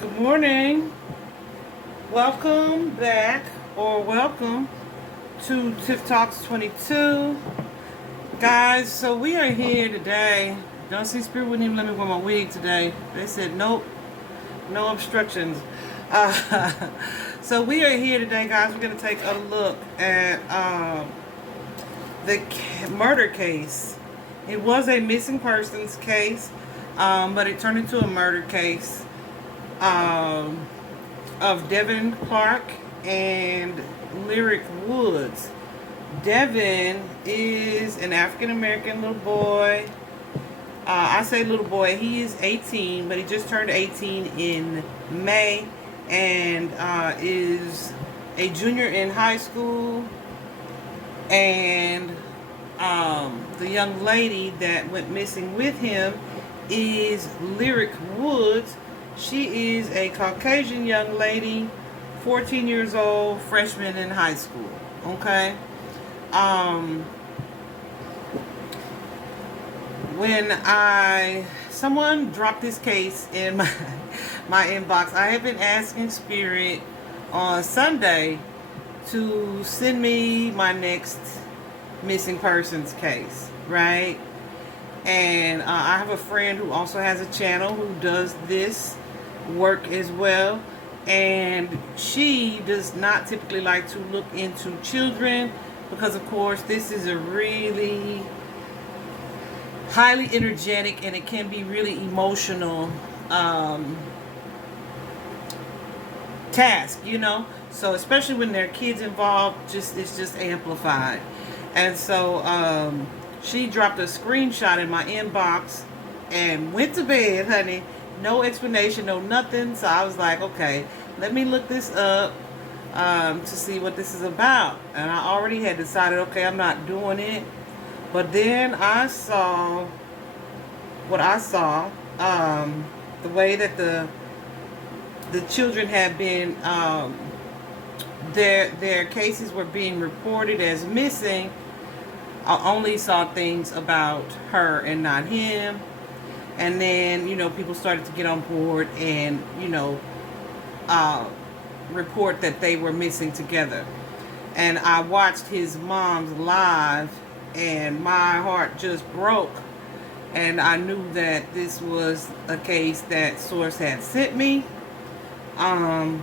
Good morning. Welcome back, or welcome to Tiff Talks 22. Guys, so we are here today. Don't see Spirit wouldn't even let me wear my wig today. They said nope, no obstructions. So we are here today, guys. We're going to take a look at the murder case. It was a missing persons case, but it turned into a murder case. Of Devin Clark and Lyric Woods. Devin is an African American little boy. I say little boy, he is 18, but he just turned 18 in May and is a junior in high school. And the young lady that went missing with him is Lyric Woods. She is a Caucasian young lady, 14 years old, freshman in high school. Okay? When someone dropped this case in my inbox, I have been asking Spirit on Sunday to send me my next missing persons case, right? And I have a friend who also has a channel who does this work as well, and she does not typically like to look into children because, of course, this is a really highly energetic and it can be really emotional task, so especially when there are kids involved, it's just amplified. And so she dropped a screenshot in my inbox and went to bed, honey. No explanation, no nothing. So I was like, okay, let me look this up to see what this is about. And I already had decided, okay, I'm not doing it. But then I saw what I saw, the way that the children have been, their cases were being reported as missing. I only saw things about her and not him. And then, people started to get on board and, report that they were missing together. And I watched his mom's live and my heart just broke. And I knew that this was a case that Source had sent me. And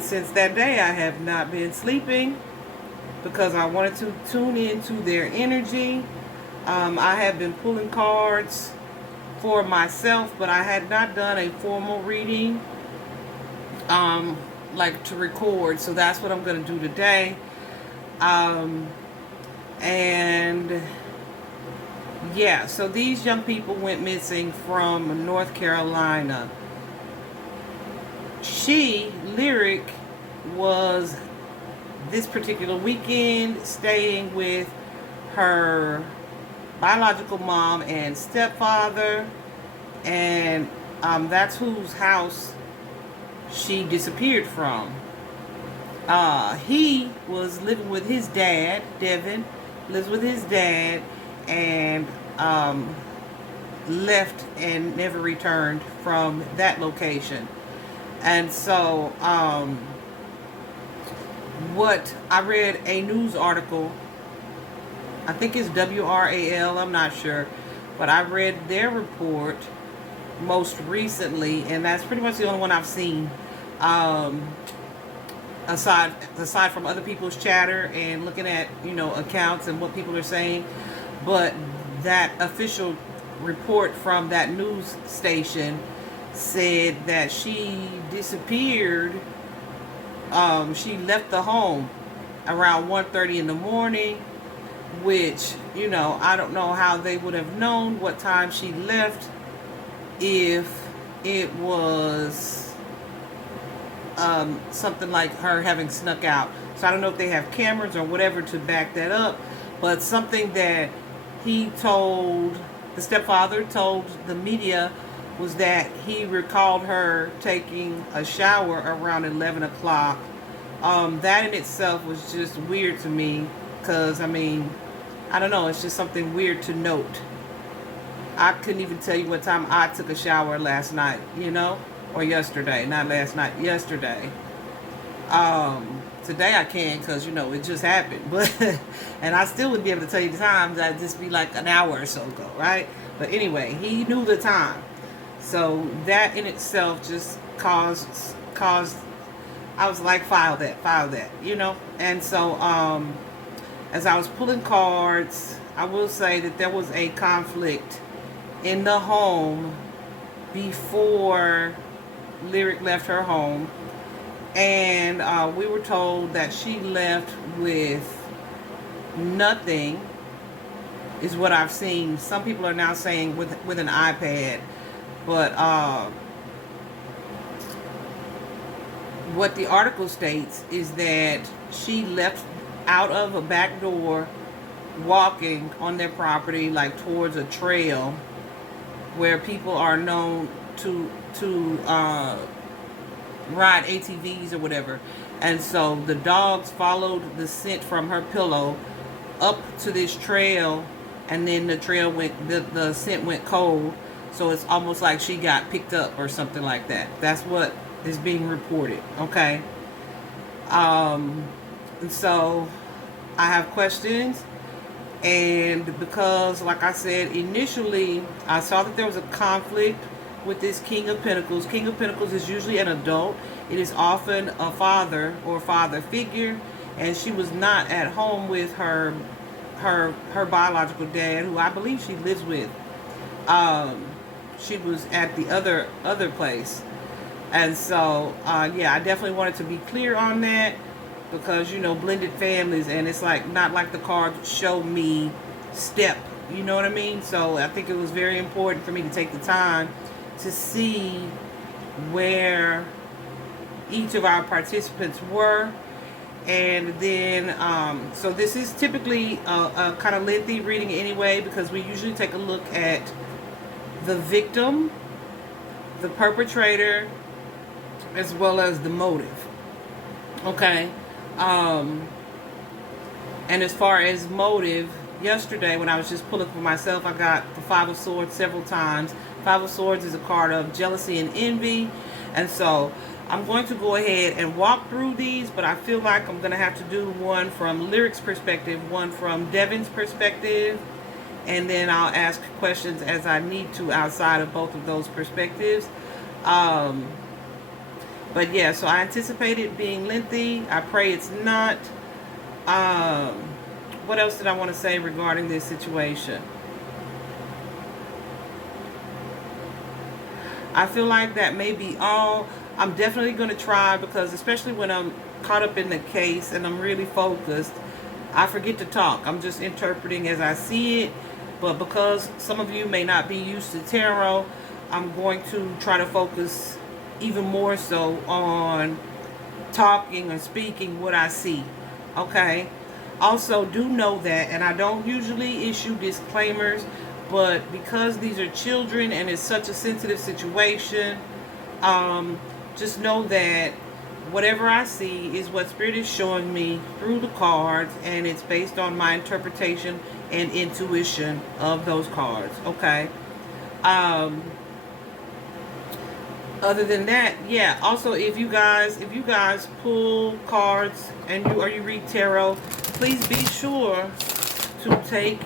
since that day, I have not been sleeping because I wanted to tune into their energy. I have been pulling cards for myself, but I had not done a formal reading, like to record. So that's what I'm going to do today. And yeah, so these young people went missing from North Carolina. Lyric, was this particular weekend staying with her biological mom and stepfather, and that's whose house she disappeared from. He was living with his dad. Devin lives with his dad, and left and never returned from that location. And so what I read a news article, I think it's WRAL, I'm not sure, but I read their report most recently, and that's pretty much the only one I've seen, aside from other people's chatter and looking at accounts and what people are saying. But that official report from that news station said that she disappeared. She left the home around 1:30 in the morning, which, I don't know how they would have known what time she left if it was something like her having snuck out. So I don't know if they have cameras or whatever to back that up, but something that the stepfather told the media was that he recalled her taking a shower around 11 o'clock. That in itself was just weird to me because, I don't know, it's just something weird to note. I couldn't even tell you what time I took a shower last night, or yesterday, not last night, yesterday. Today I can, because you know it just happened, but and I still wouldn't be able to tell you the times. I'd just be like an hour or so ago, right? But anyway, he knew the time, so that in itself just caused. I was like, file that, you know. And so as I was pulling cards, I will say that there was a conflict in the home before Lyric left her home. And we were told that she left with nothing, is what I've seen. Some people are now saying with an iPad. But what the article states is that she left out of a back door, walking on their property, like towards a trail where people are known to ride ATVs or whatever. And so the dogs followed the scent from her pillow up to this trail, and then the trail went, the scent went cold. So it's almost like she got picked up or something like that. That's what is being reported. Okay. And so I have questions, and because, like I said, initially I saw that there was a conflict with this King of Pentacles. King of Pentacles is usually an adult. It is often a father or father figure, and she was not at home with her biological dad, who I believe she lives with. She was at the other place. And so yeah, I definitely wanted to be clear on that, because you know, blended families, and it's like not like the cards show me step, you know what I mean? So I think it was very important for me to take the time to see where each of our participants were. And then so this is typically a kind of lengthy reading anyway, because we usually take a look at the victim, the perpetrator, as well as the motive. Okay. And as far as motive, yesterday when I was just pulling for myself, I got the Five of Swords several times. Five of Swords is a card of jealousy and envy. And so I'm going to go ahead and walk through these, but I feel like I'm going to have to do one from Lyric's perspective, one from Devin's perspective, and then I'll ask questions as I need to outside of both of those perspectives. But yeah, so I anticipate it being lengthy. I pray it's not. What else did I want to say regarding this situation? I feel like that may be all. I'm definitely going to try, because especially when I'm caught up in the case and I'm really focused, I forget to talk. I'm just interpreting as I see it. But because some of you may not be used to tarot, I'm going to try to focus even more so on talking or speaking what I see. Okay. Also, do know that, and I don't usually issue disclaimers, but because these are children and it's such a sensitive situation, just know that whatever I see is what Spirit is showing me through the cards, and it's based on my interpretation and intuition of those cards. Okay. Other than that, yeah. Also, if you guys pull cards and you read tarot, please be sure to take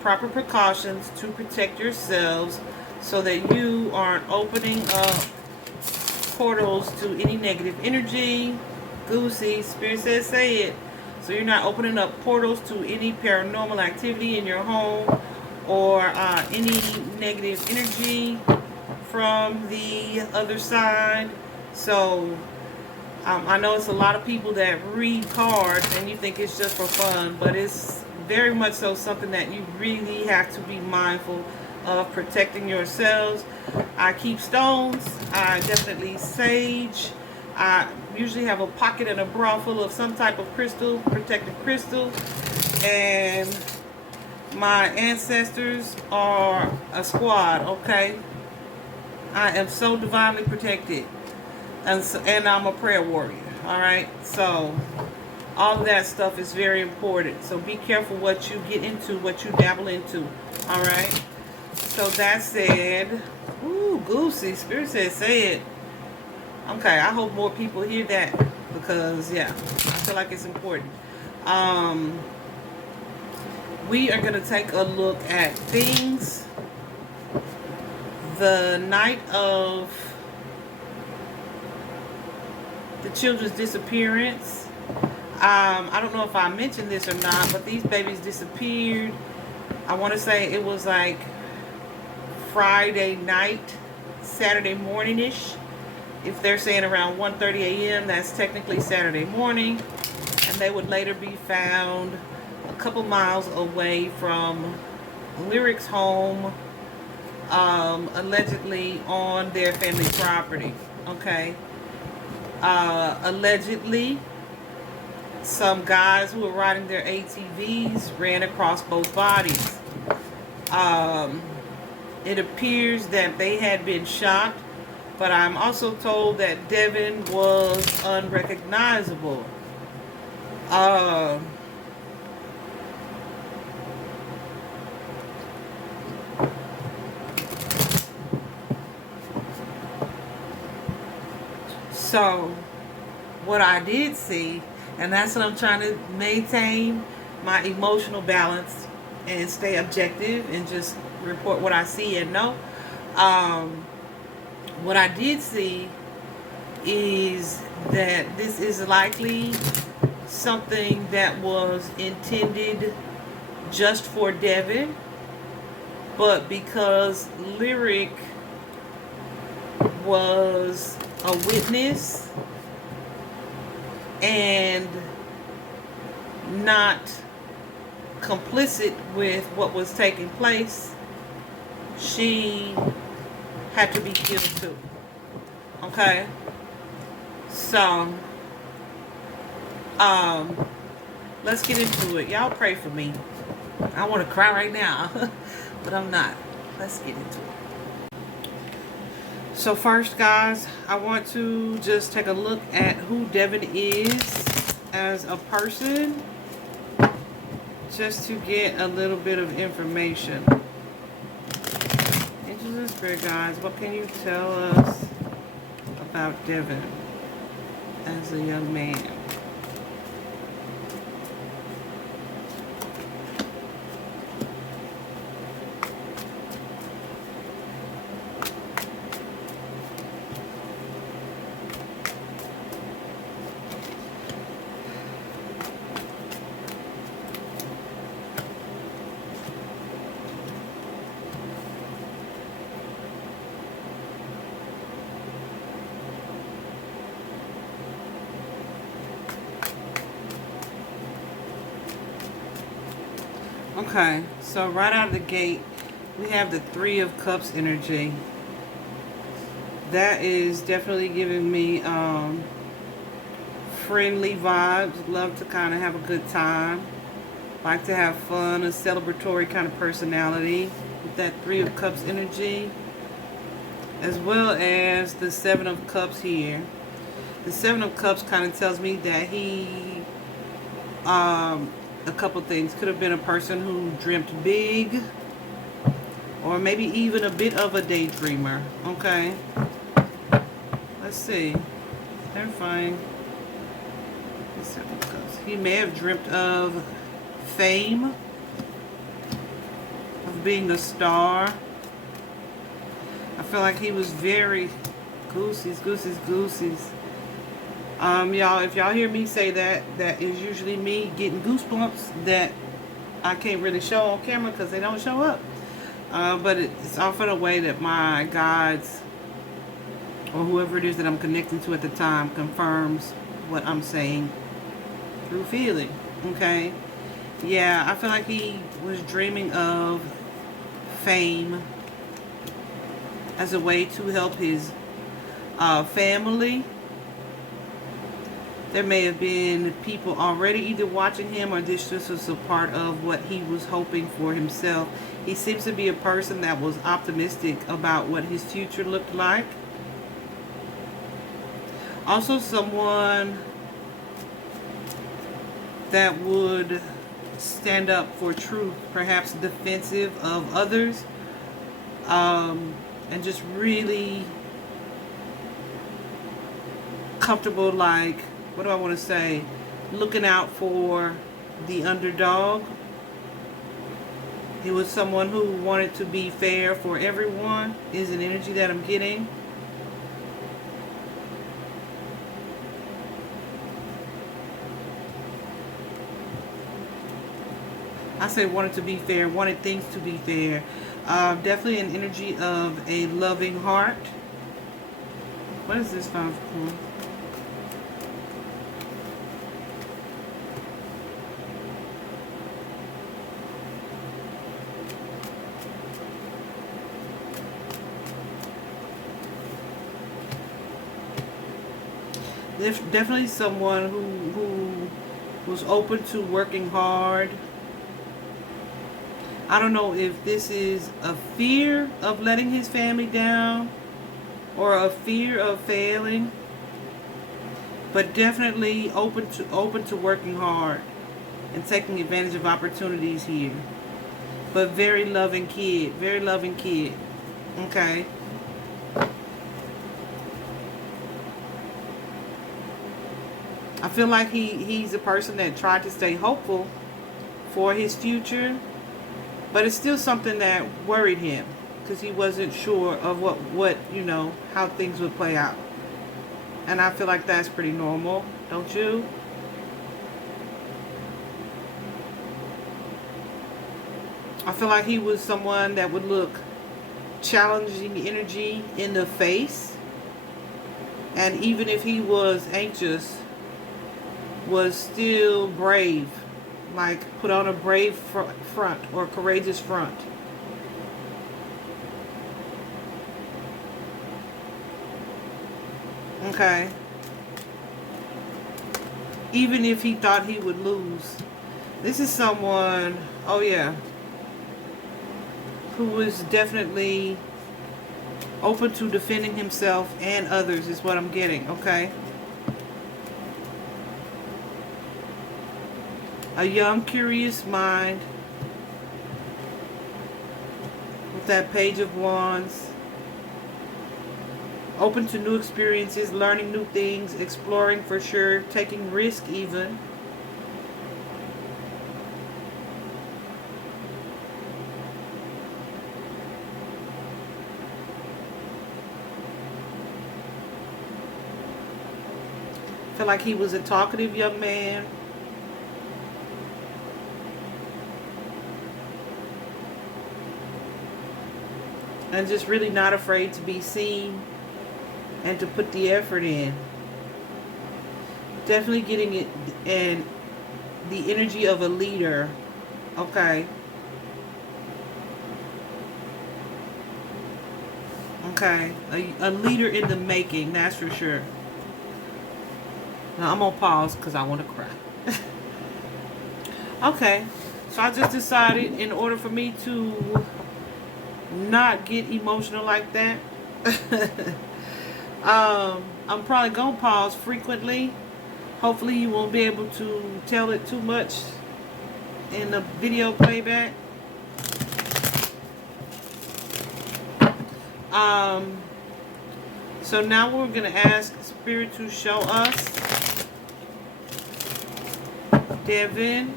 proper precautions to protect yourselves, so that you aren't opening up portals to any negative energy. Goosey, Spirit says say it. So you're not opening up portals to any paranormal activity in your home, or any negative energy from the other side. So I know it's a lot of people that read cards and you think it's just for fun, but it's very much so something that you really have to be mindful of protecting yourselves. I keep stones. I definitely sage. I usually have a pocket and a bra full of some type of crystal, protective crystal. And my ancestors are a squad, okay? I am so divinely protected. And I'm a prayer warrior, alright? So all of that stuff is very important. So be careful what you get into, what you dabble into, alright? So that said, ooh, Goosey, Spirit says say it. Okay, I hope more people hear that, because yeah, I feel like it's important. We are going to take a look at things the night of the children's disappearance. I don't know if I mentioned this or not, but these babies disappeared. I want to say it was like Friday night, Saturday morning-ish. If they're saying around 1:30 a.m., that's technically Saturday morning. And they would later be found a couple miles away from Lyric's home, allegedly on their family property. Okay. Allegedly, some guys who were riding their ATVs ran across both bodies. It appears that they had been shot, but I'm also told that Devin was unrecognizable. So, what I did see, and that's what I'm trying to maintain my emotional balance and stay objective and just report what I see and know. What I did see is that this is likely something that was intended just for Devin, but because Lyric was a witness and not complicit with what was taking place, she had to be killed too. Okay? So, let's get into it. Y'all pray for me. I want to cry right now, but I'm not. Let's get into it. So first, guys, I want to just take a look at who Devin is as a person, just to get a little bit of information. Angels and Spirit Guides, what can you tell us about Devin as a young man? Okay, so right out of the gate, we have the Three of Cups energy. That is definitely giving me friendly vibes. Love to kind of have a good time. Like to have fun, a celebratory kind of personality with that Three of Cups energy. As well as the Seven of Cups here. The Seven of Cups kind of tells me that he, a couple things. Could have been a person who dreamt big, or maybe even a bit of a daydreamer. Okay, let's see. They're fine. He may have dreamt of fame, of being a star. I feel like he was very goosies. Y'all, if y'all hear me say that, that is usually me getting goosebumps that I can't really show on camera because they don't show up. But it's often a way that my guides, or whoever it is that I'm connecting to at the time, confirms what I'm saying through feeling. Okay? Yeah, I feel like he was dreaming of fame as a way to help his family. There may have been people already either watching him, or this just was a part of what he was hoping for himself. He seems to be a person that was optimistic about what his future looked like. Also someone that would stand up for truth, perhaps defensive of others, and just really comfortable, like, what do I want to say? Looking out for the underdog. He was someone who wanted to be fair for everyone, is an energy that I'm getting. I said wanted to be fair, wanted things to be fair. Definitely an energy of a loving heart. What is this 5 of Coins? Definitely someone who was open to working hard. I don't know if this is a fear of letting his family down or a fear of failing, but definitely open to working hard and taking advantage of opportunities here. But very loving kid, very loving kid. Okay. I feel like he's a person that tried to stay hopeful for his future, but it's still something that worried him because he wasn't sure of what you know, how things would play out. And I feel like that's pretty normal, don't you? I feel like he was someone that would look challenging energy in the face, and even if he was anxious, was still brave, like put on a brave front or courageous front. Okay. Even if he thought he would lose. This is someone, oh yeah, who was definitely open to defending himself and others is what I'm getting, okay? A young, curious mind with that Page of Wands. Open to new experiences, learning new things, exploring for sure, taking risk even. I feel like he was a talkative young man. And just really not afraid to be seen and to put the effort in. Definitely getting it and the energy of a leader. Okay. Okay. A leader in the making, that's for sure. Now I'm gonna pause because I want to cry. Okay. So I just decided in order for me to not get emotional like that, I'm probably gonna pause frequently. Hopefully you won't be able to tell it too much in the video playback. So now we're gonna ask Spirit to show us Devin's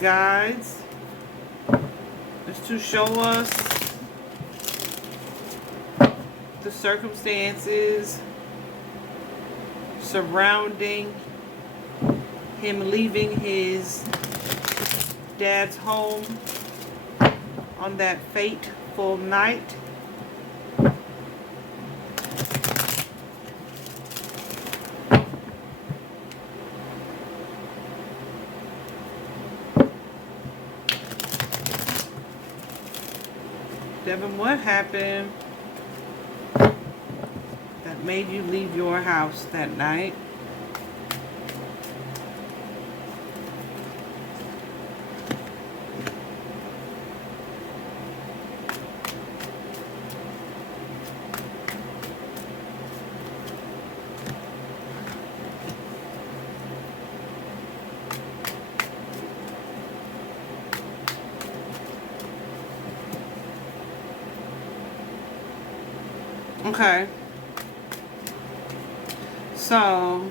guides is to show us the circumstances surrounding him leaving his dad's home on that fateful night. Devin, what happened that made you leave your house that night? Okay. So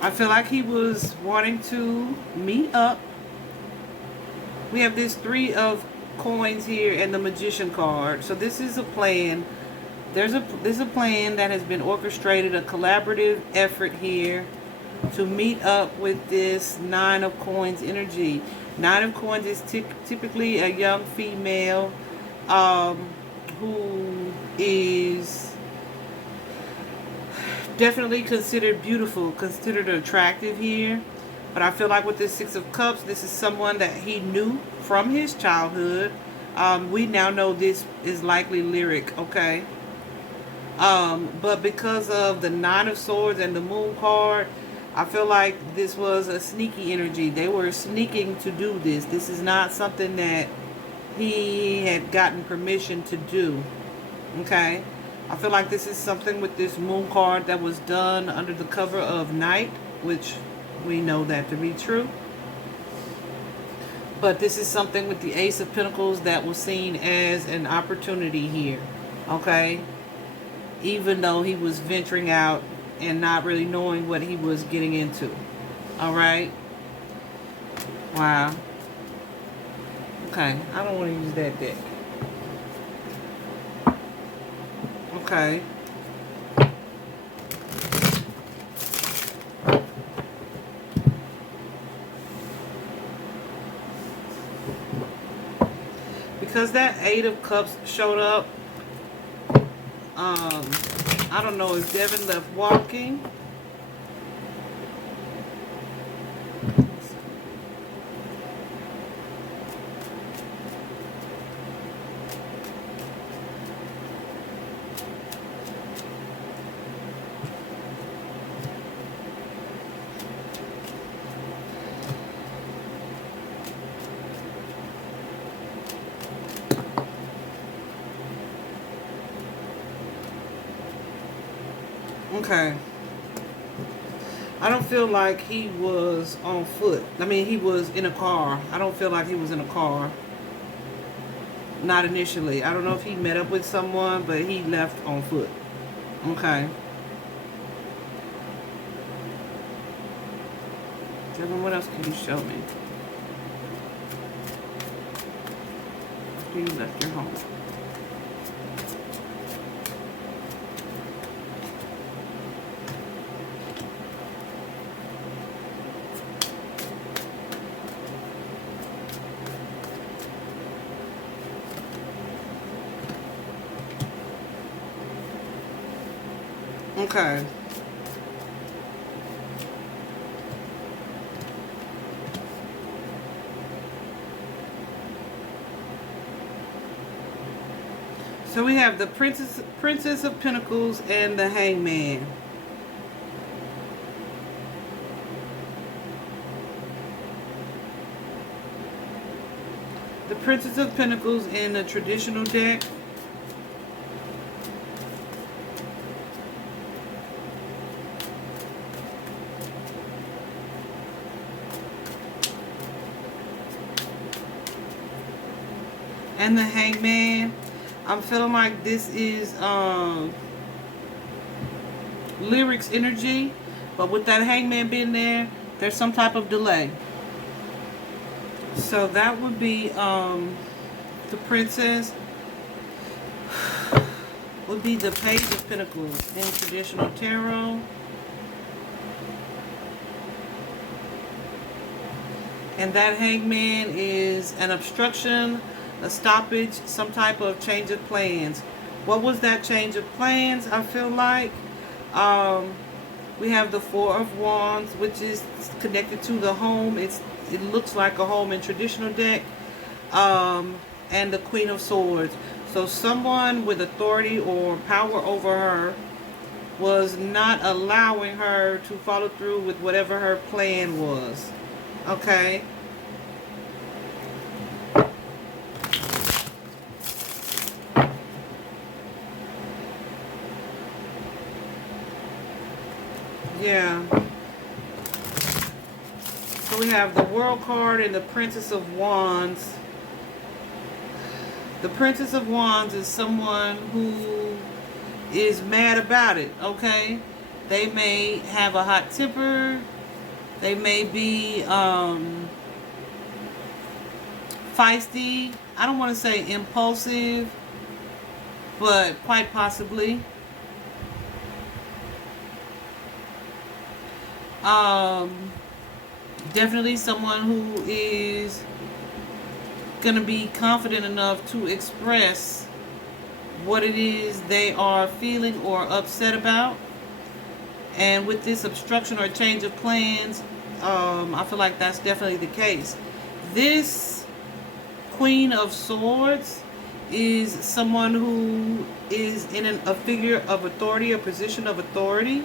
I feel like he was wanting to meet up. We have this 3 of coins here and the Magician card. So this is a plan. This is a plan that has been orchestrated, a collaborative effort here to meet up with this 9 of coins energy. 9 of coins is typically a young female who is definitely considered beautiful, considered attractive here. But I feel like with this 6 of Cups, this is someone that he knew from his childhood. We now know this is likely Lyric, okay? But because of the 9 of Swords and the Moon card, I feel like this was a sneaky energy. They were sneaking to do this. This is not something that he had gotten permission to do, okay? I feel like this is something with this Moon card that was done under the cover of night, which we know that to be true. But this is something with the Ace of Pentacles that was seen as an opportunity here, okay? Even though he was venturing out and not really knowing what he was getting into. All right? Wow. Okay, I don't want to use that deck. Okay. Because that 8 of Cups showed up, I don't know, is Devin left walking? Okay. I don't feel like he was on foot. I mean, he was in a car. I don't feel like he was in a car. Not initially. I don't know if he met up with someone, but he left on foot. Okay. Devin, what else can you show me? You left your home. Okay. So we have the Princess of Pentacles and the Hangman. The Princess of Pentacles in a traditional deck. And the Hangman. I'm feeling like this is Lyric's energy, but with that Hangman being there, there's some type of delay. So that would be the Princess. Would be the Page of Pentacles in traditional tarot. And that Hangman is an obstruction, a stoppage, some type of change of plans. What was that change of plans? I feel like we have the 4 of Wands, which is connected to the home. It looks like a home in traditional deck, and the Queen of Swords. So someone with authority or power over her was not allowing her to follow through with whatever her plan was. Okay. Yeah. So we have the World card and the Princess of Wands. The Princess of Wands is someone who is mad about it, okay? They may have a hot temper. They may be feisty. I don't want to say impulsive, but quite possibly. Definitely someone who is going to be confident enough to express what it is they are feeling or upset about. And with this obstruction or change of plans, I feel like that's definitely the case. This Queen of Swords is someone who is in a figure of authority, a position of authority.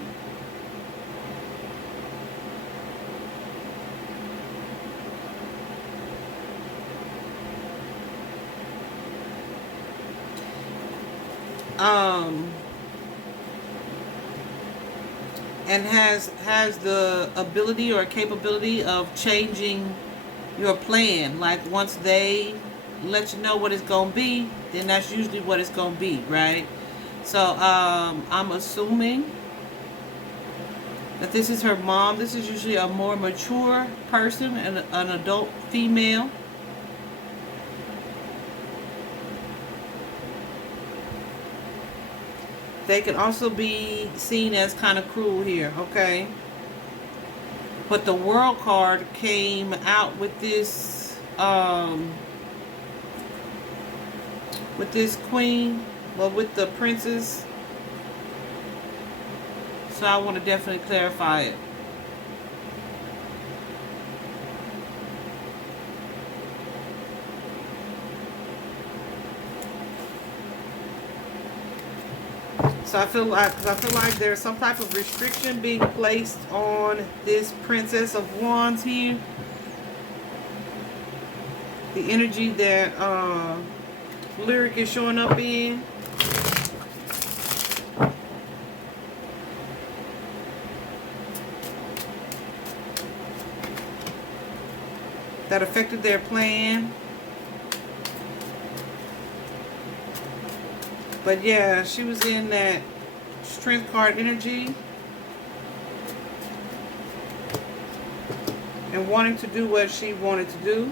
And has the ability or capability of changing your plan. Like once they let you know what it's gonna be, then that's usually what it's gonna be, right? So I'm assuming that this is her mom. This is usually a more mature person, an adult female. They can also be seen as kind of cruel here, okay? But the World card came out with this queen, well, with the princess. So I want to definitely clarify it. So I feel like there's some type of restriction being placed on this Princess of Wands here. The energy that Lyric is showing up in. That affected their plan. But yeah, she was in that Strength card energy. And wanting to do what she wanted to do.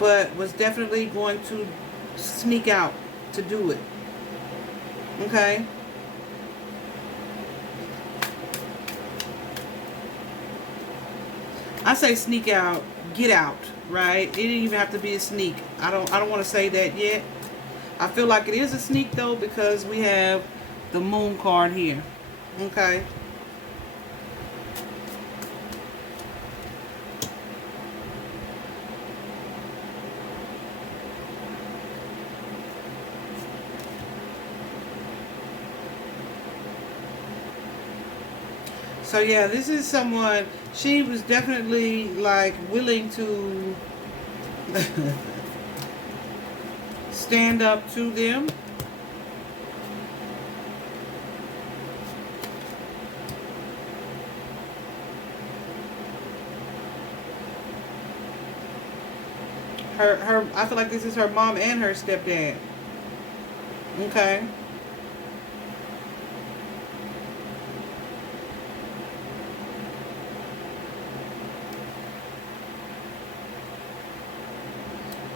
But was definitely going to sneak out to do it. Okay? I say sneak out, get out, right? It didn't even have to be a sneak. I don't want to say that yet. I feel like it is a sneak though because we have the Moon card here. Okay. So yeah, this is someone, she was definitely like willing to stand up to them. I feel like this is her mom and her stepdad. Okay.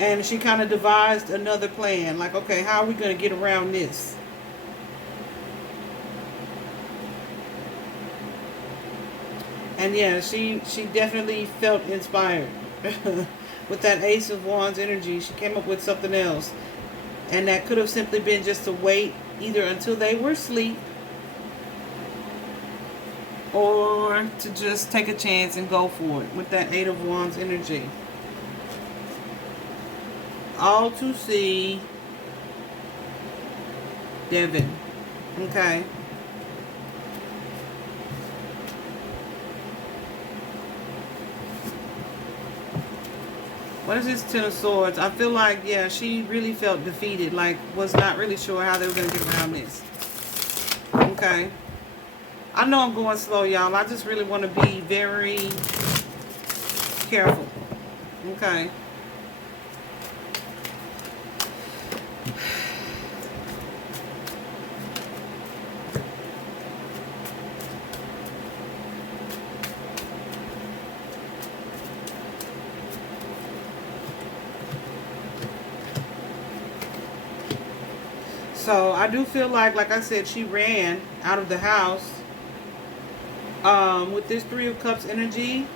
And she kind of devised another plan. Like, okay, how are we going to get around this? And yeah, she definitely felt inspired. With that Ace of Wands energy, she came up with something else. And that could have simply been just to wait either until they were asleep or to just take a chance and go for it with that Eight of Wands energy. All to see Devin. Okay. What is this Ten of Swords? I feel like, yeah, she really felt defeated. Like, was not really sure how they were going to get around this. Okay. I know I'm going slow, y'all. I just really want to be very careful. Okay. So I do feel like I said, she ran out of the house with this Three of Cups energy.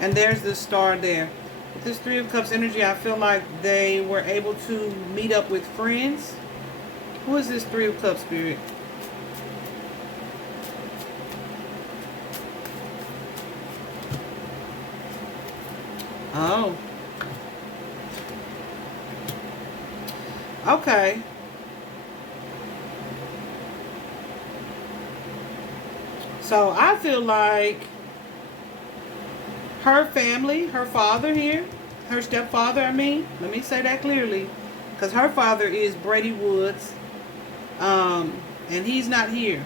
And there's the star there. With this Three of Cups energy, I feel like they were able to meet up with friends. Who is this Three of Cups, Spirit? Oh. Okay. So I feel like her family, her father here, her stepfather, I mean, let me say that clearly, because her father is Brady Woods, and he's not here.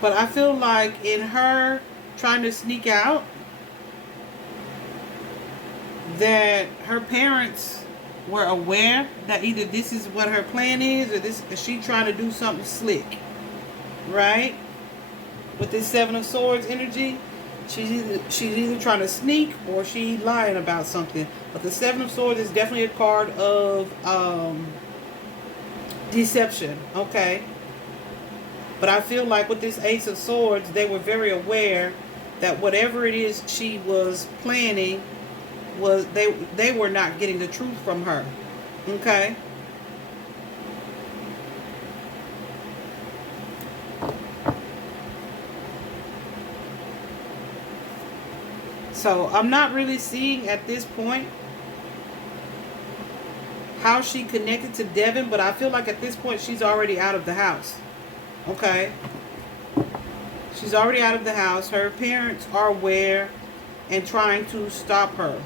But I feel like in her trying to sneak out, that her parents were aware that either this is what her plan is, or this is she trying to do something slick, right? With this Seven of Swords energy, she's either trying to sneak or she lying about something. But the Seven of Swords is definitely a card of deception, okay? But I feel like with this Ace of Swords, they were very aware that whatever it is she was planning was they were not getting the truth from her, okay? So I'm not really seeing at this point how she connected to Devin, but I feel like at this point she's already out of the house. Okay? She's already out of the house. Her parents are aware and trying to stop her.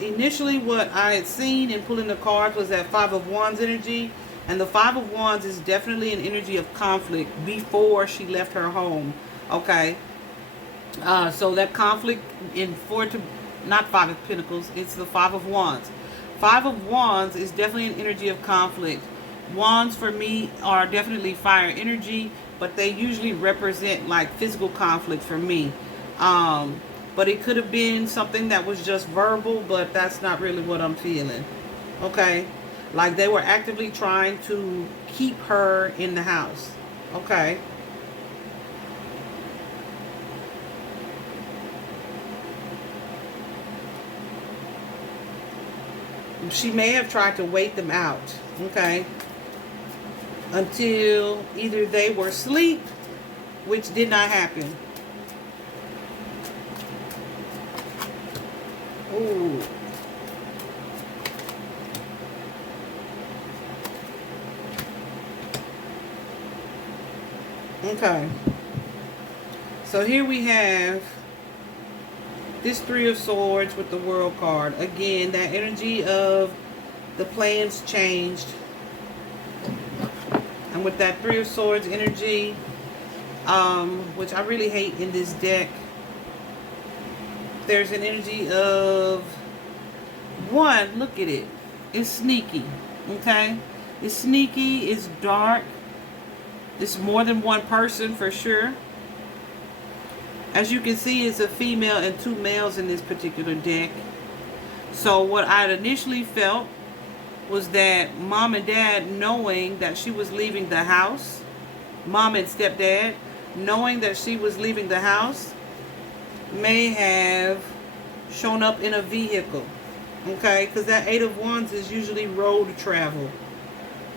Initially what I had seen in pulling the cards was that Five of Wands energy. And the Five of Wands is definitely an energy of conflict before she left her home. Okay? So that conflict in not Five of Pentacles, it's the Five of Wands. Five of Wands is definitely an energy of conflict. Wands for me are definitely fire energy, but they usually represent like physical conflict for me. But it could have been something that was just verbal, but that's not really what I'm feeling. Okay? Like they were actively trying to keep her in the house. Okay? She may have tried to wait them out. Okay? Until either they were asleep, which did not happen. Ooh. Okay. So here we have this Three of Swords with the World card. Again, that energy of the plans changed. And with that Three of Swords energy, which I really hate in this deck, there's an energy of one, look at it. It's sneaky. Okay? It's sneaky, it's dark. It's more than one person for sure. As you can see, it's a female and two males in this particular deck. So what I initially felt was that mom and dad, knowing that she was leaving the house, mom and stepdad, knowing that she was leaving the house, may have shown up in a vehicle. Okay? Because that Eight of Wands is usually road travel.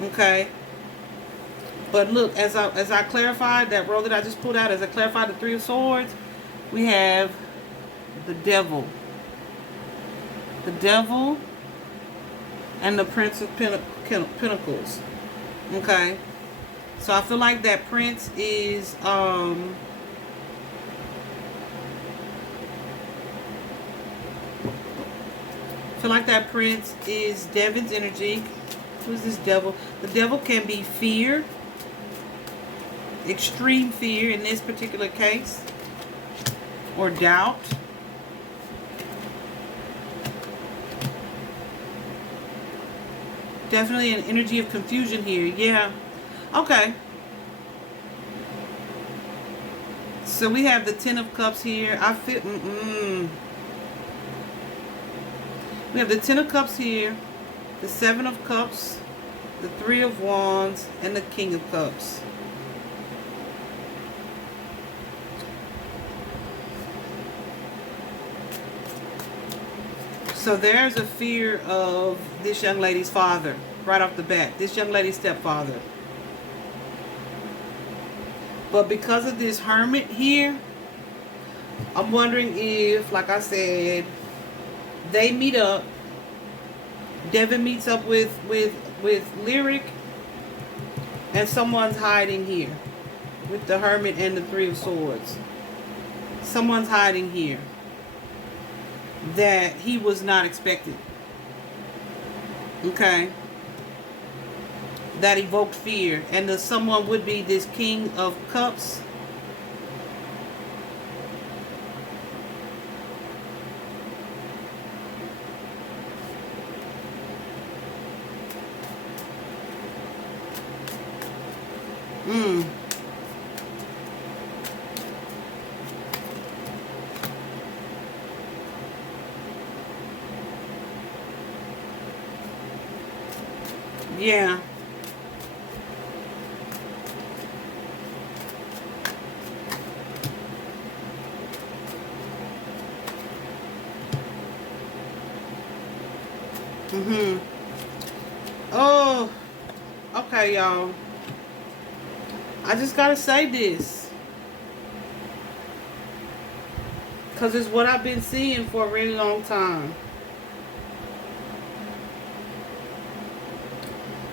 Okay? But look, as I clarified, that roll that I just pulled out, as I clarified the Three of Swords, we have the Devil. The Devil and the Prince of Pinnacles. Okay? So I feel like that Prince is, I feel like that Prince is Devin's energy. Who's this Devil? The Devil can be fear. Extreme fear in this particular case. Or doubt. Definitely an energy of confusion here. Yeah. Okay. So we have the Ten of Cups here. I feel... We have the Ten of Cups here, the Seven of Cups, the Three of Wands, and the King of Cups. So there's a fear of this young lady's father right off the bat. This young lady's stepfather. But because of this Hermit here, I'm wondering if, like I said, they meet up. Devin meets up with Lyric, and someone's hiding here with the Hermit and the Three of Swords. Someone's hiding here that he was not expecting. Okay? That evoked fear. And the someone would be this King of Cups. Yeah. Oh, okay, y'all. I just gotta say this, because it's what I've been seeing for a really long time.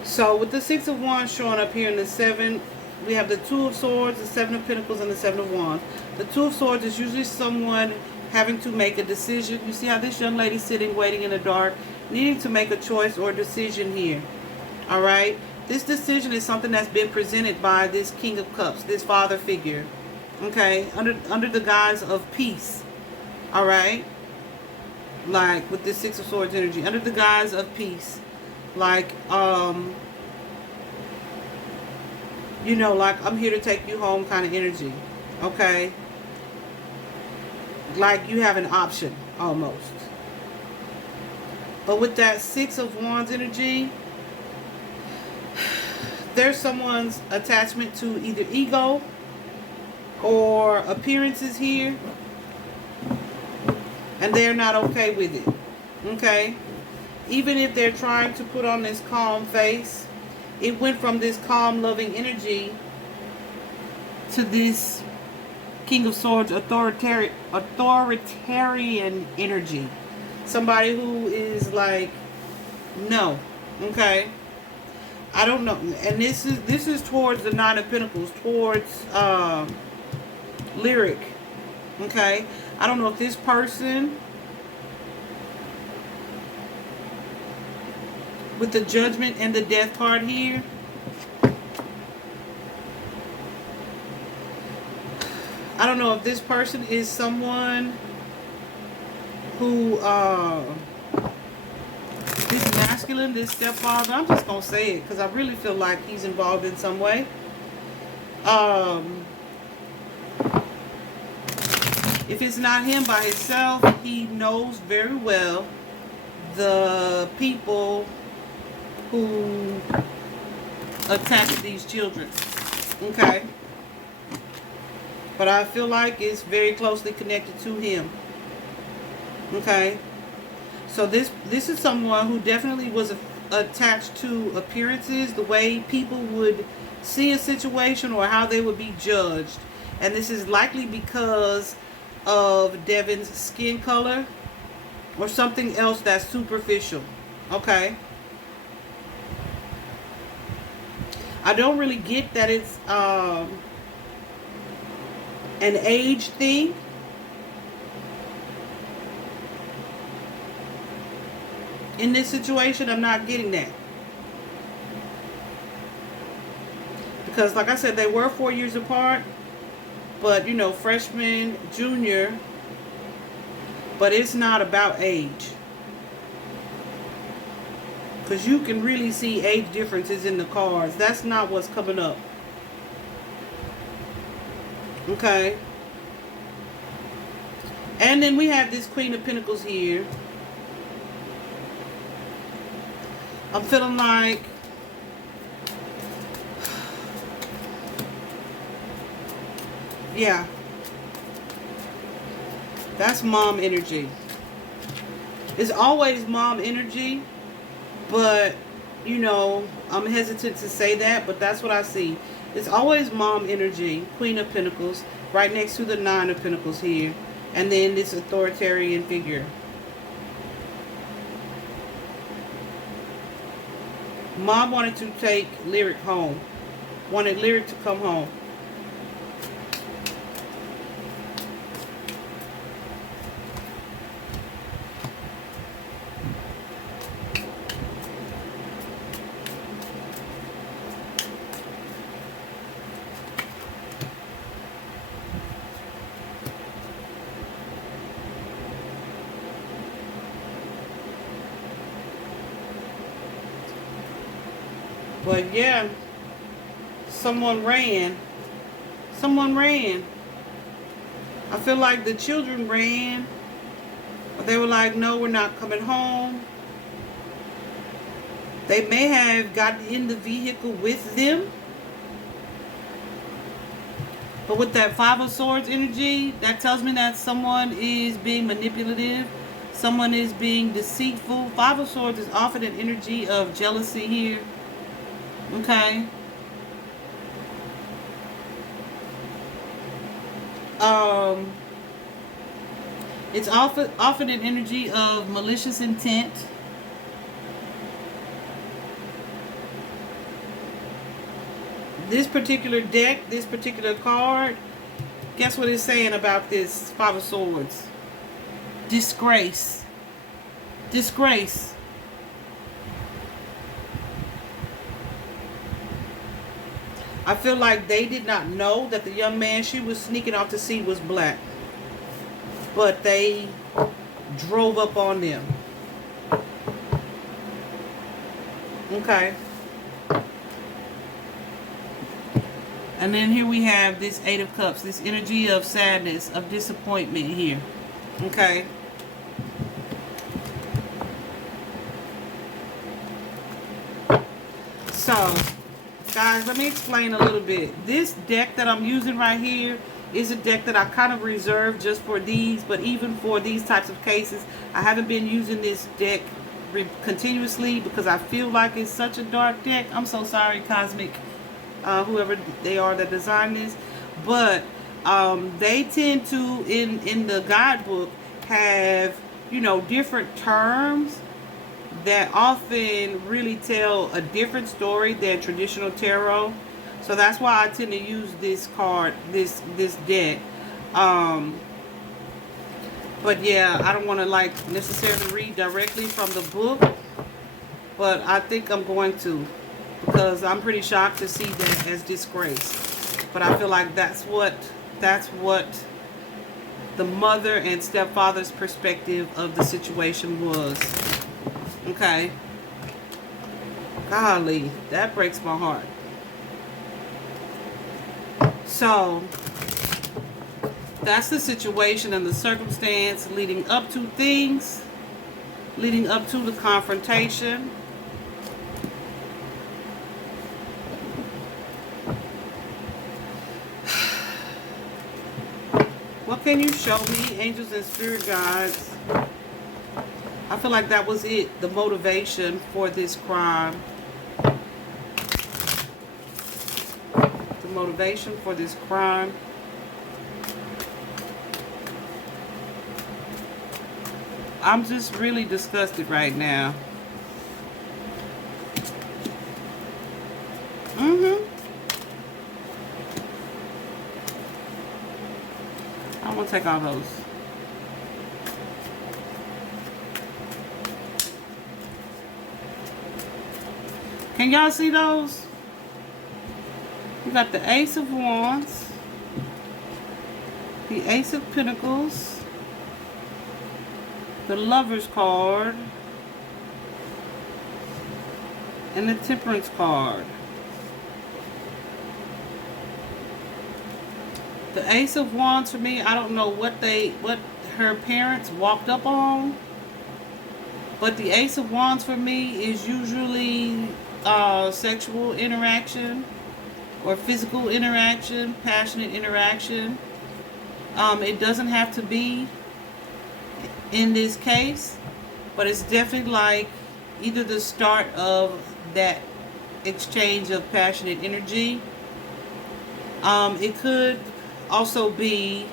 So with the Six of Wands showing up here in the Seven, we have the Two of Swords, the Seven of Pentacles, and the Seven of Wands. The Two of Swords is usually someone having to make a decision. You see how this young lady's sitting, waiting in the dark, needing to make a choice or a decision here. All right? This decision is something that's been presented by this King of Cups, this father figure. Okay? Under the guise of peace. All right? Like with this Six of Swords energy. Under the guise of peace. Like, you know, like, I'm here to take you home kind of energy. Okay? Like you have an option, almost. But with that Six of Wands energy, there's someone's attachment to either ego or appearances here. And they're not okay with it. Okay? Even if they're trying to put on this calm face, it went from this calm, loving energy to this King of Swords authoritarian energy. Somebody who is like, no. Okay? I don't know. And this is towards the Nine of Pentacles, towards Lyric. Okay? I don't know if this person, with the Judgment and the Death card here, I don't know if this person is someone who this masculine, this stepfather, I'm just gonna say it because I really feel like he's involved in some way. If it's not him by himself, he knows very well the people who attacked these children. Okay? But I feel like it's very closely connected to him. Okay? So this is someone who definitely was attached to appearances, the way people would see a situation or how they would be judged. And this is likely because of Devin's skin color or something else that's superficial. Okay? I don't really get that it's an age thing. In this situation, I'm not getting that. Because like I said, they were 4 years apart. But, you know, freshman, junior. But it's not about age. Because you can really see age differences in the cards. That's not what's coming up. Okay. And then we have this Queen of Pentacles here. I'm feeling like yeah, that's mom energy. It's always mom energy, but you know, I'm hesitant to say that, but that's what I see. It's always mom energy, Queen of Pentacles, right next to the Nine of Pentacles here, and then this authoritarian figure. Mom wanted to take Lyric home, wanted Lyric to come home. But yeah, someone ran. Someone ran. I feel like the children ran. They were like, no, we're not coming home. They may have gotten in the vehicle with them. But with that Five of Swords energy, that tells me that someone is being manipulative. Someone is being deceitful. Five of Swords is often an energy of jealousy here. Okay. It's often an energy of malicious intent. This particular deck, this particular card, guess what it's saying about this Five of Swords? Disgrace. Disgrace. I feel like they did not know that the young man she was sneaking off to see was black. But they drove up on them. Okay. And then here we have this Eight of Cups. This energy of sadness, of disappointment here. Okay. So, guys, let me explain a little bit. This deck that I'm using right here is a deck that I kind of reserved just for these, but even for these types of cases, I haven't been using this deck continuously because I feel like it's such a dark deck. I'm so sorry, Cosmic, whoever they are that designed this, but they tend to, in the guidebook, have, you know, different terms that often really tell a different story than traditional tarot. So that's why I tend to use this card, this deck. But yeah, I don't want to like necessarily read directly from the book, but I think I'm going to, because I'm pretty shocked to see that as disgrace. But I feel like that's what the mother and stepfather's perspective of the situation was. Okay. Golly, that breaks my heart. So, that's the situation and the circumstance leading up to things, leading up to the confrontation. What can you show me, angels and spirit guides? I feel like that was it, the motivation for this crime. The motivation for this crime. I'm just really disgusted right now. I'm gonna take all those. Can y'all see those? We got the Ace of Wands, the Ace of Pinnacles, the Lover's card, and the Temperance card. The Ace of Wands for me, I don't know what her parents walked up on. But the Ace of Wands for me is usually sexual interaction or physical interaction, passionate interaction. It doesn't have to be in this case, but it's definitely like either the start of that exchange of passionate energy. It could also be,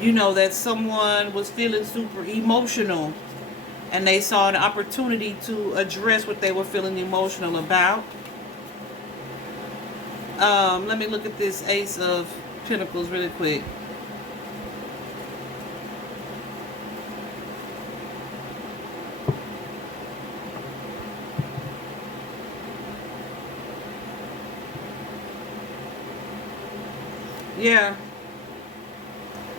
that someone was feeling super emotional and they saw an opportunity to address what they were feeling emotional about. Let me look at this Ace of Pentacles really quick. Yeah.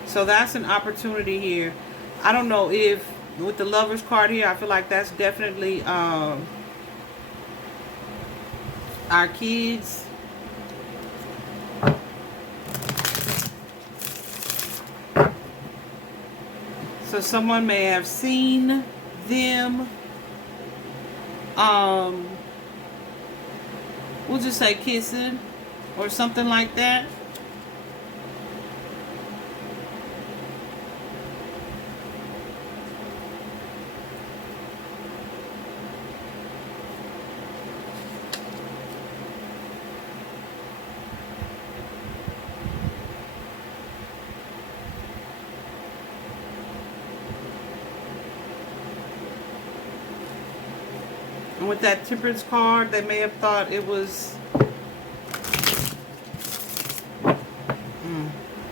So that's an opportunity here. I don't know if with the Lovers card here, I feel like that's definitely our kids. So someone may have seen them, we'll just say kissing or something like that. And with that Temperance card, they may have thought it was...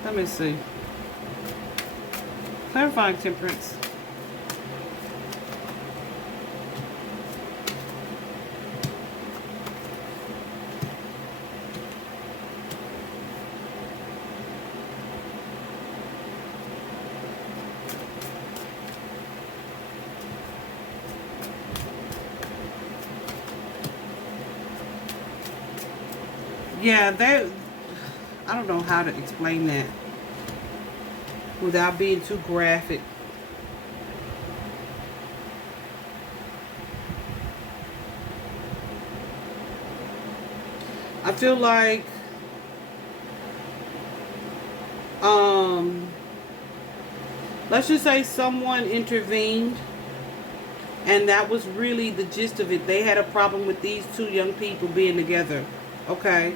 let me see. Clarifying Temperance. Yeah, I don't know how to explain that without being too graphic. I feel like let's just say someone intervened, and that was really the gist of it. They had a problem with these two young people being together. Okay.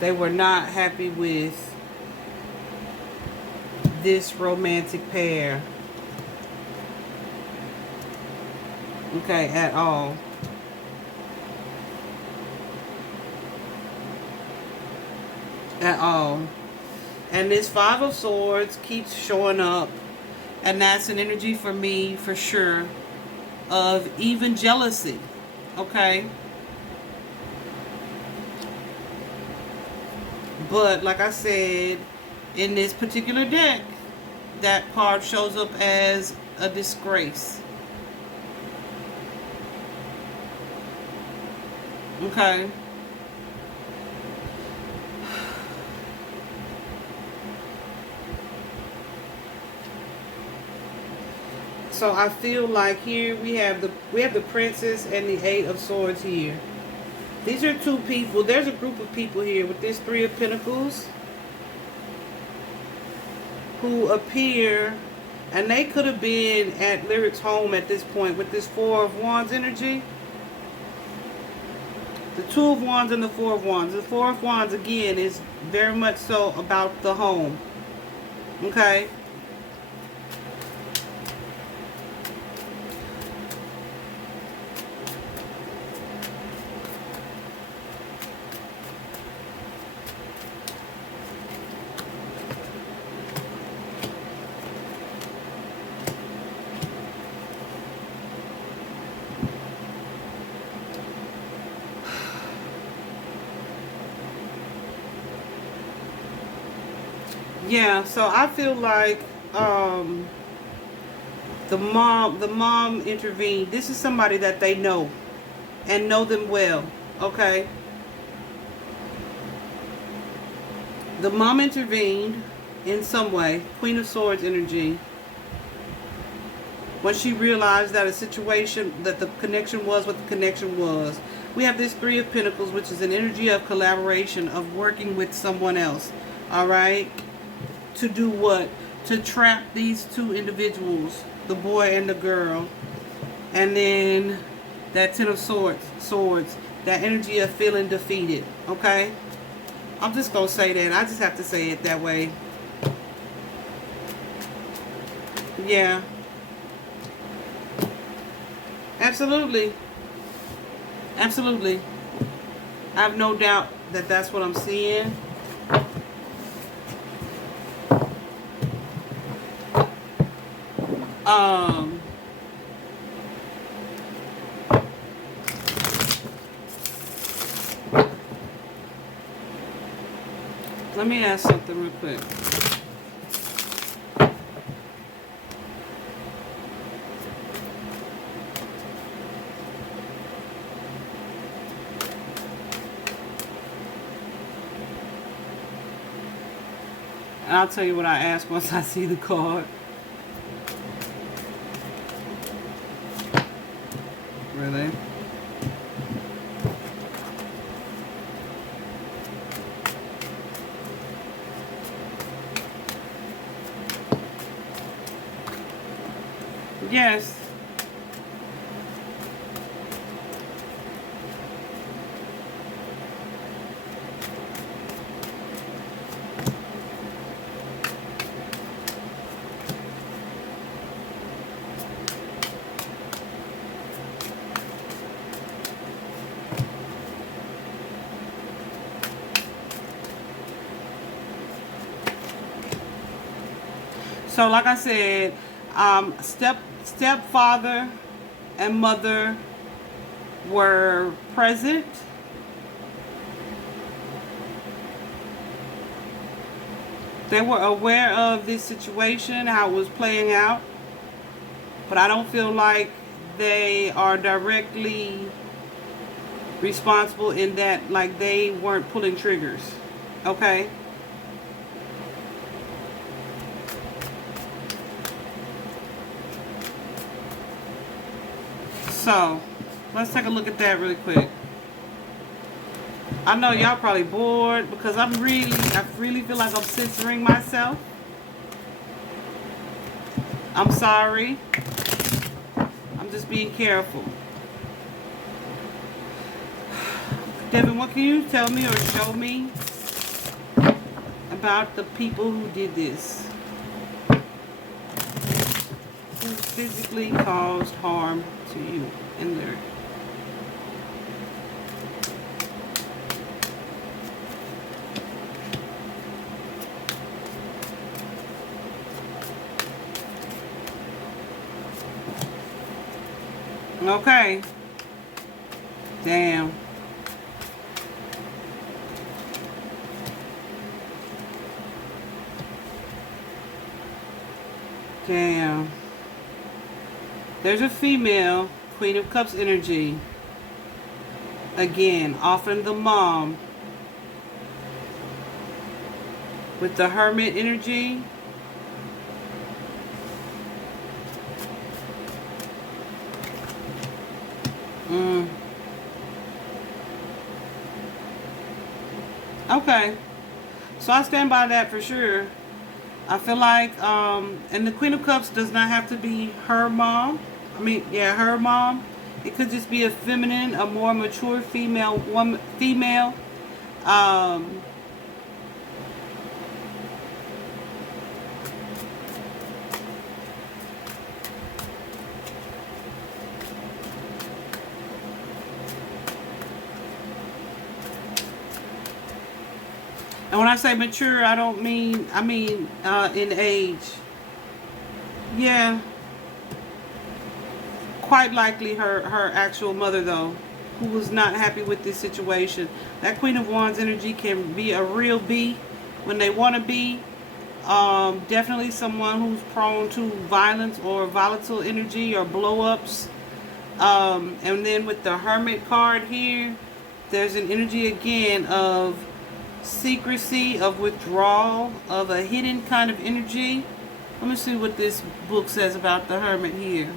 They were not happy with this romantic pair. Okay, at all. At all. And this Five of Swords keeps showing up. And that's an energy for me, for sure, of even jealousy. Okay? But like I said, in this particular deck, that card shows up as a disgrace. Okay. So I feel like here we have the Princess and the Eight of Swords here. These are two people. There's a group of people here with this Three of Pentacles who appear, and they could have been at Lyric's home at this point with this Four of Wands energy. The Two of Wands and the Four of Wands. The Four of Wands, again, is very much so about the home. Okay? Yeah, so I feel like the mom intervened. This is somebody that they know and know them well, okay? The mom intervened in some way. Queen of Swords energy. When she realized that a situation, that the connection was what the connection was. We have this Three of Pentacles, which is an energy of collaboration, of working with someone else. All right? To do what? To trap these two individuals, the boy and the girl. And then that Ten of Swords, that energy of feeling defeated. Okay? I'm just going to say that. I just have to say it that way. Yeah. Absolutely. Absolutely. I have no doubt that that's what I'm seeing. Let me ask something real quick. And I'll tell you what I ask once I see the card. Really? Yes. So like I said, stepfather and mother were present. They were aware of this situation, how it was playing out. But I don't feel like they are directly responsible in that, like, they weren't pulling triggers. Okay? So, let's take a look at that really quick. I know y'all probably bored because I really feel like I'm censoring myself. I'm sorry. I'm just being careful. Devin, what can you tell me or show me about the people who did this? Who physically caused harm to you and Lyric? Okay. Damn. Damn. There's a female, Queen of Cups energy. Again, often the mom. With the Hermit energy. Okay. So I stand by that for sure. I feel like, and the Queen of Cups does not have to be her mom. I mean, yeah, her mom. It could just be a feminine, a more mature female woman, and when I say mature, I don't mean, I mean in age. Yeah. Quite likely her actual mother, though, who was not happy with this situation. That Queen of Wands energy can be a real bee when they want to be. Definitely someone who's prone to violence or volatile energy or blow-ups. And then with the Hermit card here, there's an energy again of secrecy, of withdrawal, of a hidden kind of energy. Let me see what this book says about the Hermit here.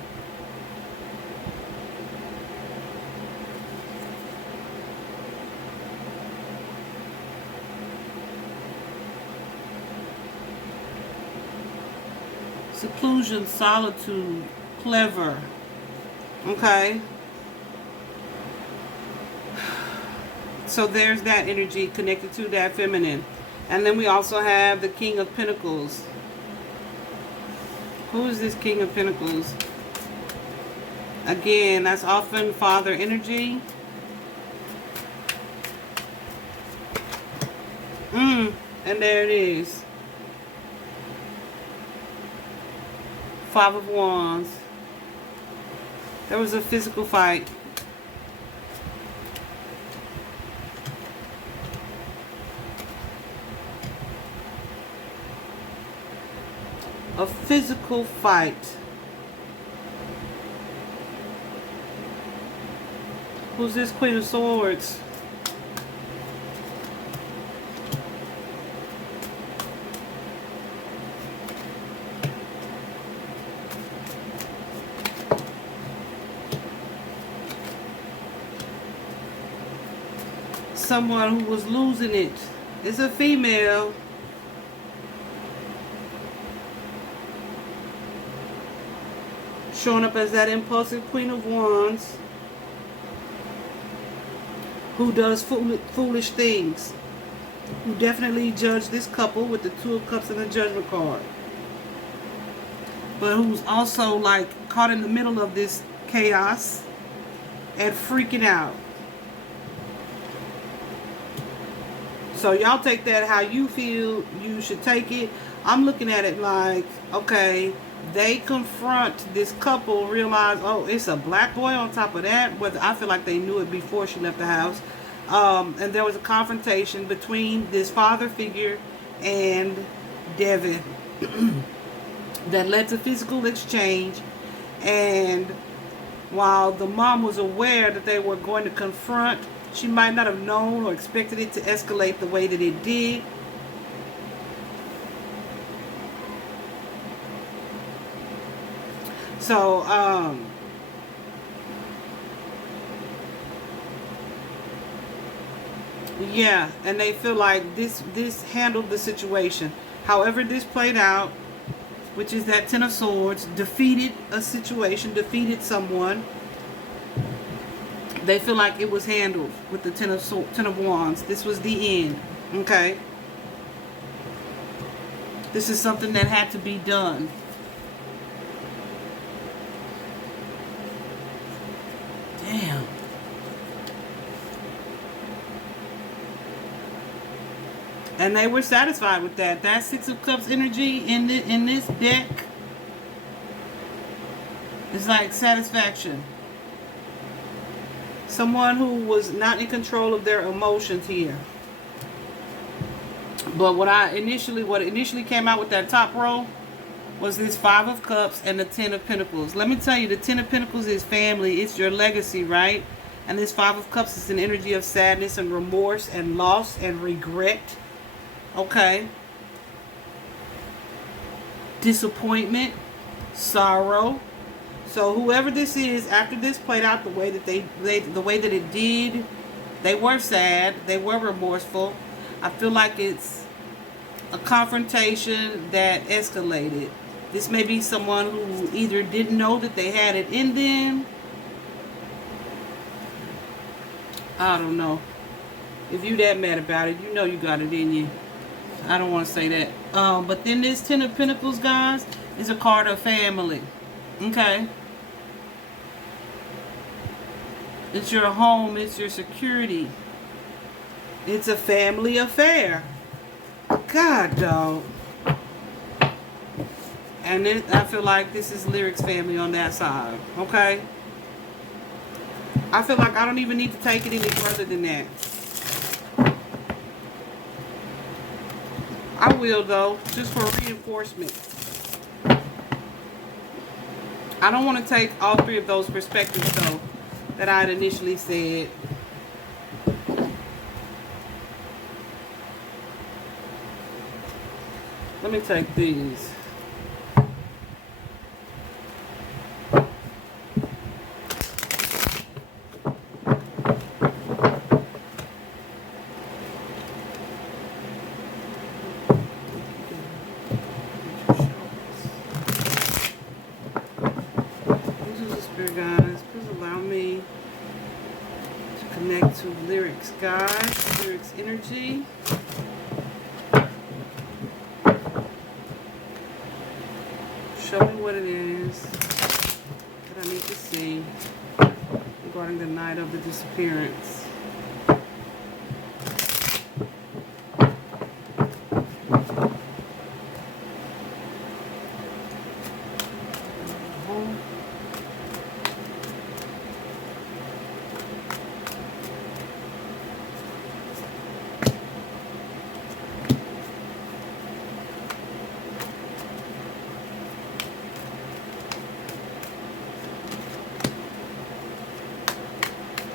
Seclusion, solitude, clever. Okay. So there's that energy connected to that feminine. And then we also have the King of Pentacles. Who is this King of Pentacles? Again, that's often father energy. And there it is. Five of Wands. There was a physical fight. A physical fight. Who's this Queen of Swords? Someone who was losing it. It's a female. Showing up as that impulsive Queen of Wands who does foolish things. Who definitely judged this couple with the Two of Cups and the Judgment card. But who's also like caught in the middle of this chaos and freaking out. So y'all take that how you feel you should take it. I'm looking at it like, okay, they confront this couple, realize, oh, it's a black boy on top of that. But I feel like they knew it before she left the house. And there was a confrontation between this father figure and Devin that led to physical exchange. And while the mom was aware that they were going to confront, she might not have known or expected it to escalate the way that it did. So, yeah, and they feel like this handled the situation. However this played out, which is that Ten of Swords, defeated a situation, defeated someone. They feel like it was handled with the Ten of Wands. This was the end. Okay? This is something that had to be done. Damn. And they were satisfied with that. That Six of Cups energy in this deck is like satisfaction. Someone who was not in control of their emotions here. But what initially came out with that top row was this Five of Cups and the Ten of Pentacles. Let me tell you, the Ten of Pentacles is family. It's your legacy, right? And this Five of Cups is an energy of sadness and remorse and loss and regret. Okay? Disappointment, sorrow. So whoever this is, after this played out the way that the way that it did, they were sad, they were remorseful. I feel like it's a confrontation that escalated. This may be someone who either didn't know that they had it in them. I don't know. If you that mad about it, you know you got it in you. I don't want to say that. But then this Ten of Pentacles, guys, is a card of family. Okay? It's your home. It's your security. It's a family affair. God, dog. And then I feel like this is Lyric's family on that side. Okay? I feel like I don't even need to take it any further than that. I will, though, just for reinforcement. I don't want to take all three of those perspectives, though, that I had initially said. Let me take these. Guys, please allow me to connect to lyrics, guys. Lyrics energy. Show me what it is that I need to see regarding the night of the disappearance.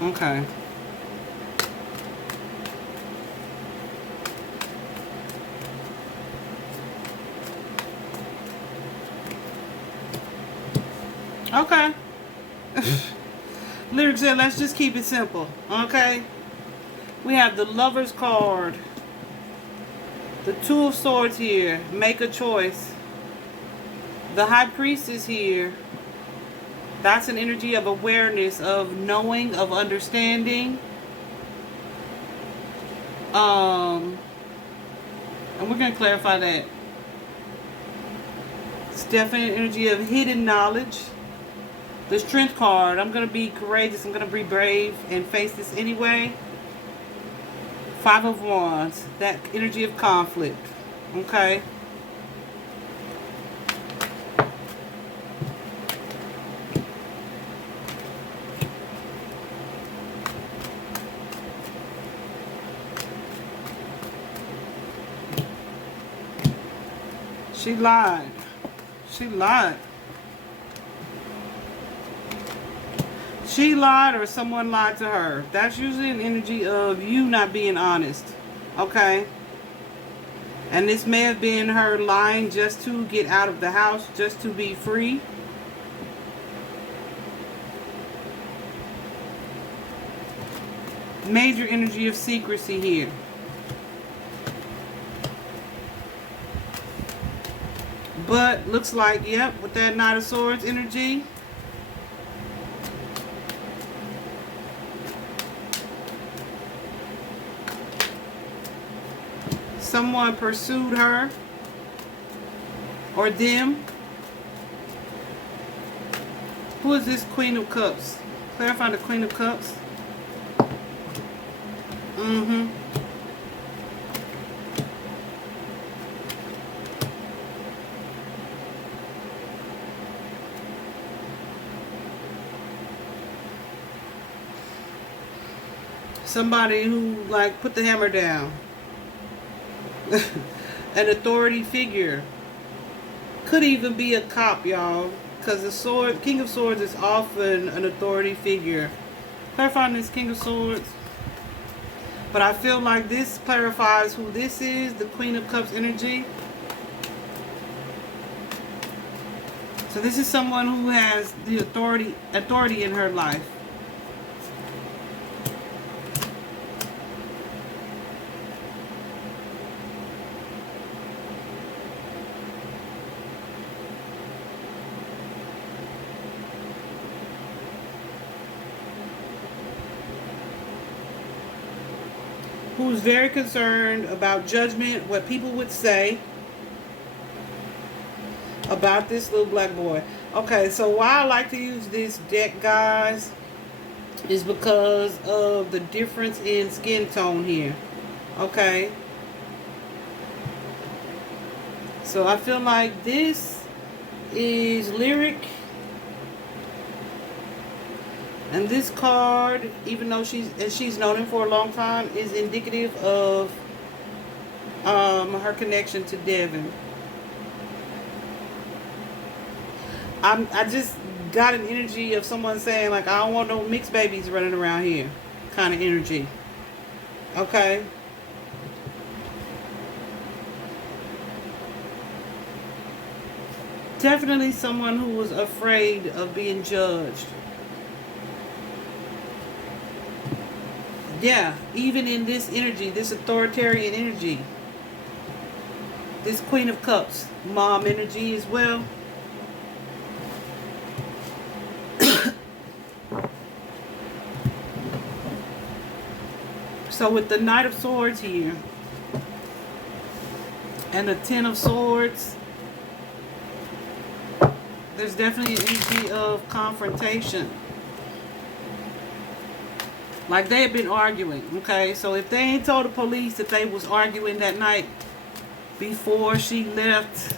Okay. Okay. Lyric said, let's just keep it simple. Okay. We have the Lover's card. The Two of Swords here. Make a choice. The High Priestess here. That's an energy of awareness, of knowing, of understanding. And we're going to clarify that. It's definitely an energy of hidden knowledge. The Strength card. I'm going to be courageous. I'm going to be brave and face this anyway. Five of Wands. That energy of conflict. Okay. She lied. She lied. She lied or someone lied to her. That's usually an energy of you not being honest. Okay? And this may have been her lying just to get out of the house, just to be free. Major energy of secrecy here. But looks like, yep, with that Knight of Swords energy, someone pursued her or them. Who is this Queen of Cups? Clarify the Queen of Cups. Somebody who, like, put the hammer down. An authority figure. Could even be a cop, y'all. Because the sword, King of Swords is often an authority figure. Clarifying this King of Swords. But I feel like this clarifies who this is. The Queen of Cups energy. So this is someone who has the authority in her life. Who's very concerned about judgment, what people would say about this little black boy. Okay, so why I like to use this deck, guys, is because of the difference in skin tone here. Okay. So I feel like this is Lyric. And this card, even though she's known him for a long time, is indicative of her connection to Devin. I just got an energy of someone saying, like, I don't want no mixed babies running around here kind of energy. Okay? Definitely someone who was afraid of being judged. Yeah, even in this energy, this authoritarian energy, this Queen of Cups, mom energy as well. So with the Knight of Swords here and the Ten of Swords, there's definitely an energy of confrontation. Like they had been arguing, okay? So if they ain't told the police that they was arguing that night before she left,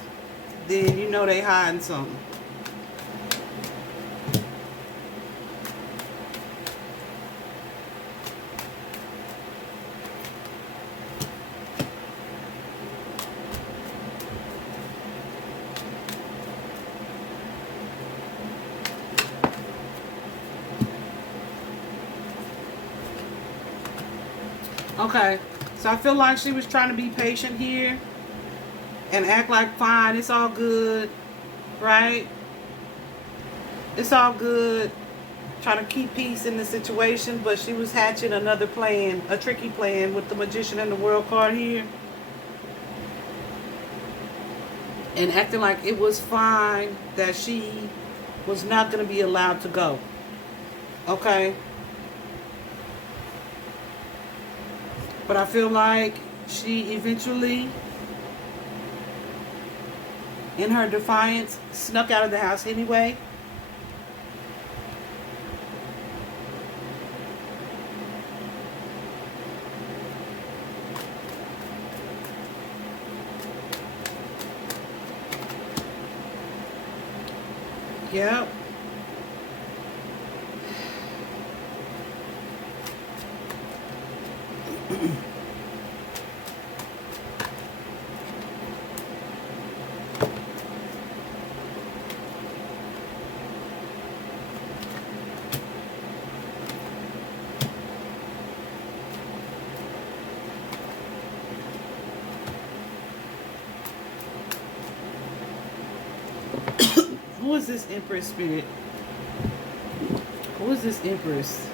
then you know they hiding something. Okay, so I feel like she was trying to be patient here and act like fine, it's all good, right? It's all good. Trying to keep peace in the situation, but she was hatching another plan, a tricky plan with the Magician and the World card here. And acting like it was fine that she was not going to be allowed to go. Okay? But I feel like she eventually, in her defiance, snuck out of the house anyway. Yep. Who is this Empress spirit? Who is this Empress?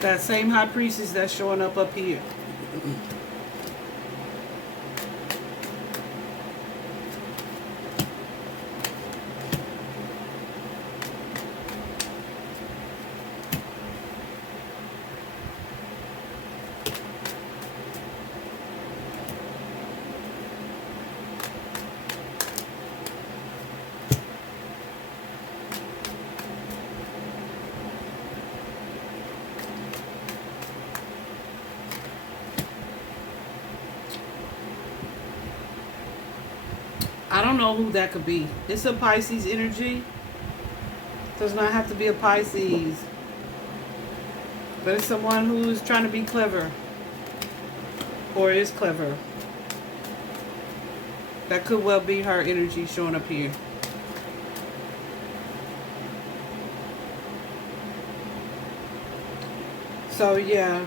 That same High Priestess that's showing up here. I don't know who that could be. It's a Pisces energy. Does not have to be a Pisces. But it's someone who's trying to be clever. Or is clever. That could well be her energy showing up here. So yeah.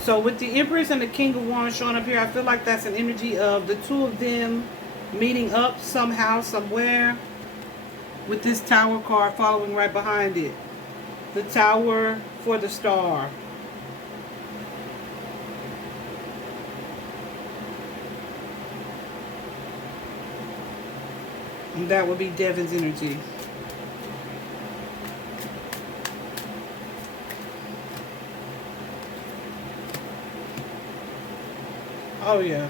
So with the Empress and the King of Wands showing up here, I feel like that's an energy of the two of them meeting up somehow, somewhere, with this Tower card following right behind it. The Tower for the Star. And that would be Devin's energy. Oh, yeah.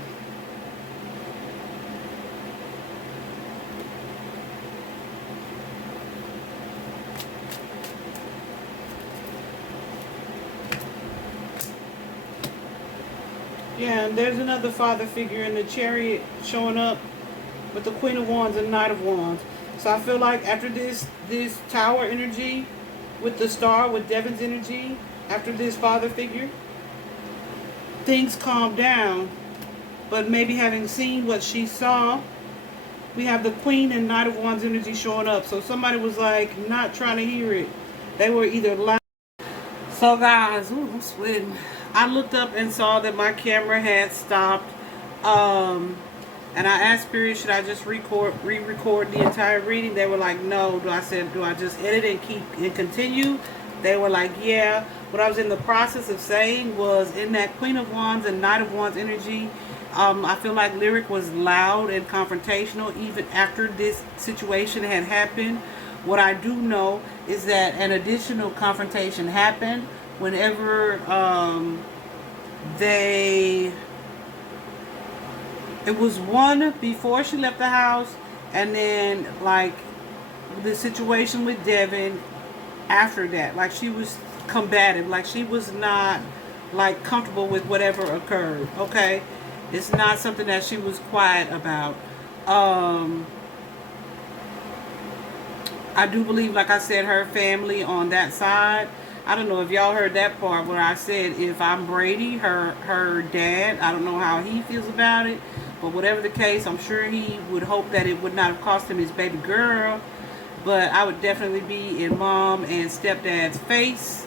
Yeah, and there's another father figure in the Chariot showing up with the Queen of Wands and Knight of Wands. So I feel like after this Tower energy with the Star, with Devin's energy, after this father figure, things calm down. But maybe having seen what she saw we have the Queen and Knight of Wands energy showing up. So somebody was like not trying to hear it. They were either loud. So guys, ooh, I'm sweating. I looked up and saw that my camera had stopped. And I asked Spirit, should I just re-record the entire reading? They were like, no. I said, do I just edit and continue? They were like, yeah. What I was in the process of saying was, in that Queen of Wands and Knight of Wands energy, I feel like Lyric was loud and confrontational even after this situation had happened. What I do know is that an additional confrontation happened whenever it was one before she left the house, and then like the situation with Devin after that. Like she was combative, like she was not like comfortable with whatever occurred. Okay, it's not something that she was quiet about. I do believe, like I said, her family on that side. I don't know if y'all heard that part where I said if I'm Brady, her dad, I don't know how he feels about it. But whatever the case, I'm sure he would hope that it would not have cost him his baby girl. But I would definitely be in mom and stepdad's face,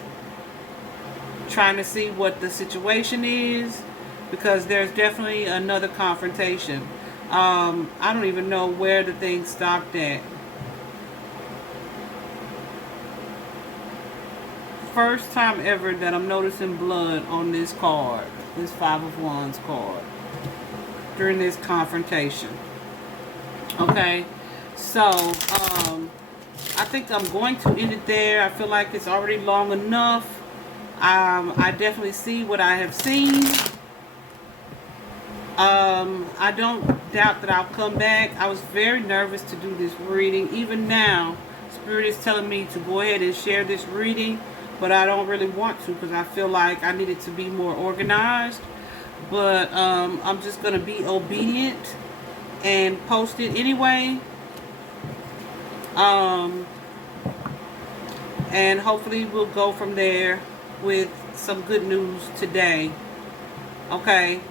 trying to see what the situation is, because there's definitely another confrontation. I don't even know where the thing stopped at. First time ever that I'm noticing blood on this card, this Five of Wands card, during this confrontation. Okay, so I think I'm going to end it there. I feel like it's already long enough. I definitely see what I have seen. I don't doubt that I'll come back. I was very nervous to do this reading. Even now, Spirit is telling me to go ahead and share this reading, but I don't really want to because I feel like I needed to be more organized. But I'm just going to be obedient and post it anyway. And hopefully we'll go from there with some good news today. Okay.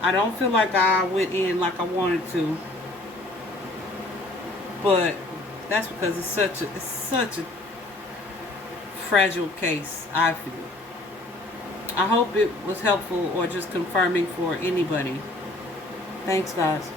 I don't feel like I went in like I wanted to. But that's because it's such a fragile case, I feel. I hope it was helpful or just confirming for anybody. Thanks, guys.